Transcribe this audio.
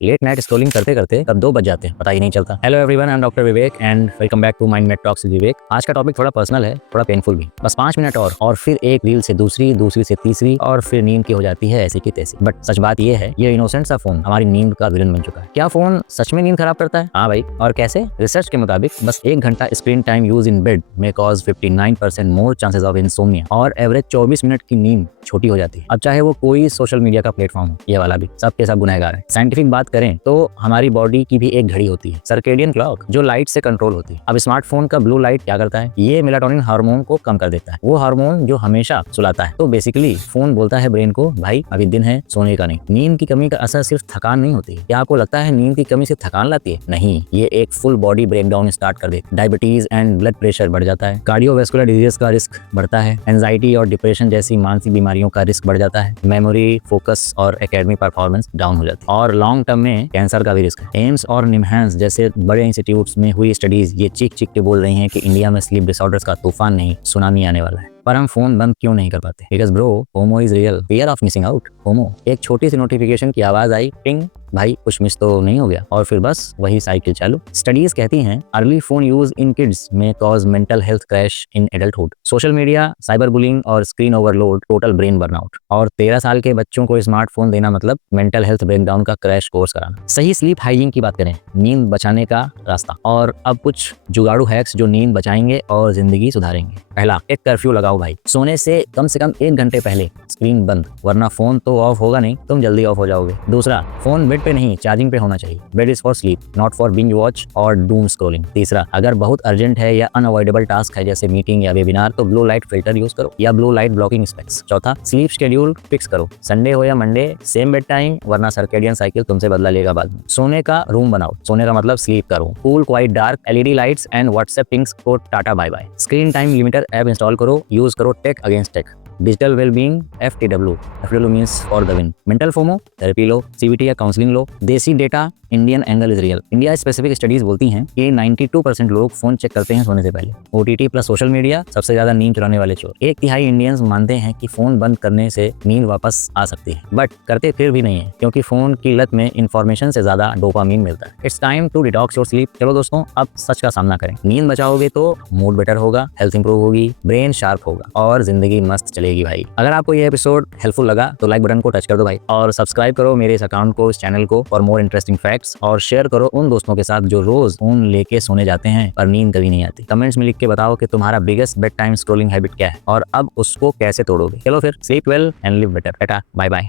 Late night scrolling करते करते कब 2 बज जाते हैं पता ही नहीं चलता। Hello everyone, I am doctor Vivek and welcome back to mind med talks with Vivek. आज का टॉपिक थोड़ा पर्सनल है, थोड़ा पेनफुल भी। बस 5 मिनट और फिर एक रील से दूसरी, दूसरी से तीसरी और फिर नींद की हो जाती है ऐसी की तैसी। बट सच बात ये है, ये इनोसेंट सा फोन हमारी नींद का विलन बन चुका है। क्या फोन सच में नींद खराब करता है? हाँ भाई, और कैसे? रिसर्च के मुताबिक बस 1 घंटा screen time use in bed में cause 59% more chances of insomnia और एवरेज 24 मिनट की नींद छोटी हो जाती है। अब चाहे वो कोई सोशल मीडिया का प्लेटफॉर्म हो, ये वाला भी, सबके सब गुनहगार है। साइंटिफिक बात करें तो हमारी बॉडी की भी एक घड़ी होती है, सर्केडियन क्लॉक, जो लाइट से कंट्रोल होती है। अब स्मार्टफोन का ब्लू लाइट क्या करता है? ये मेलाटोनिन हार्मोन को कम कर देता है, वो हार्मोन जो हमेशा सुलाता है। तो बेसिकली फोन बोलता है ब्रेन को, भाई अभी दिन है, सोने का नहीं। नींद की कमी का असर सिर्फ थकान नहीं होती है। क्या आपको लगता है नींद की कमी से थकान लाती है? नहीं, ये एक फुल बॉडी ब्रेकडाउन स्टार्ट कर दे। डायबिटीज एंड ब्लड प्रेशर बढ़ जाता है, कार्डियोवैस्कुलर डिजीज का रिस्क बढ़ता है, एंजाइटी और डिप्रेशन जैसी मानसिक बीमारियों का रिस्क बढ़ जाता है, मेमोरी, फोकस और एकेडमिक परफॉर्मेंस डाउन हो जाती है, और लॉन्ग टर्म में कैंसर का भी रिस्क है। एम्स और निमहांस जैसे बड़े इंस्टीट्यूट्स में हुई स्टडीज ये चीख चीख के बोल रही हैं कि इंडिया में स्लीप डिसऑर्डर्स का तूफान नहीं, सुनामी आने वाला है। पर हम फोन बंद क्यों नहीं कर पाते? Because bro, FOMO is real, fear of missing out. FOMO, एक छोटी सी नोटिफिकेशन की आवाज आई, टिंग, भाई कुछ मिस तो नहीं हो गया, और फिर बस वही साइकिल चालू। स्टडीज कहती हैं early phone use in kids में cause mental health crash in adulthood. Social media, cyberbullying और screen overload, total brain burnout. और 13 साल के बच्चों को स्मार्टफोन देना मतलब मेंटल हेल्थ ब्रेकडाउन का क्रैश कोर्स कराना। सही स्लीप हाइजीन की बात करें, नींद बचाने का रास्ता, और अब कुछ जुगाड़ू हैक्स जो नींद बचाएंगे और जिंदगी सुधारेंगे। पहला, एक कर्फ्यू लगाओ भाई। सोने से कम 1 घंटे पहले स्क्रीन बंद, वरना फोन तो ऑफ होगा नहीं, तुम जल्दी ऑफ हो जाओगे। दूसरा, फोन बेड पे नहीं, चार्जिंग पे होना चाहिए। Bed is for sleep, not for binge watch और डूम स्क्रॉलिंग। तीसरा, अगर बहुत अर्जेंट है या अनअवॉइडेबल टास्क है जैसे मीटिंग या वेबिनार, तो ब्लू लाइट फिल्टर यूज करो या ब्लू लाइट ब्लॉकिंग स्पेक्स। चौथा, स्लीप शेड्यूल फिक्स करो, संडे हो या मंडे सेम बेड टाइम, वरना सर्केडियन साइकिल तुमसे बदला लेगा बाद में। सोने का रूम बनाओ, सोने का मतलब स्लीप का room, cool, quiet, dark, LED lights and WhatsApp pings को टाटा bye bye. Screen time limiter app install करो, यूज करो tech against tech. Digital wellbeing, FTW means for the win. Mental FOMO, therapy लो, CBT या counselling लो। Desi data, Indian angle is real. India specific studies बोलती हैं कि 92% लोग phone check करते हैं सोने से पहले। OTT प्लस सोशल मीडिया सबसे ज्यादा नींद चुराने वाले चोर। 1/3 इंडियंस मानते हैं कि फोन बंद करने से नींद वापस आ सकती है, बट करते फिर भी नहीं है, क्योंकि फोन की लत में इंफॉर्मेशन से ज्यादा डोपामीन मिलता है। It's time to detox your sleep. चलो दोस्तों, अब सच का सामना करें। नींद बचाओगे तो मूड बेटर होगा, हेल्थ इंप्रूव होगी, ब्रेन शार्प होगा और जिंदगी मस्त चलेगी भाई। अगर आपको ये एपिसोड हेल्पफुल लगा तो लाइक बटन को टच कर दो भाई, और सब्सक्राइब करो मेरे इस अकाउंट को, इस चैनल को, फॉर मोर इंटरेस्टिंग फैक्ट्स, और शेयर करो उन दोस्तों के साथ जो रोज फोन लेके सोने जाते हैं पर नींद कभी नहीं आती। कमेंट्स में लिख के बताओ कि तुम्हारा biggest bed time scrolling habit क्या है और अब उसको कैसे तोड़ोगे। चलो फिर, sleep well and live better. Tata, bye bye.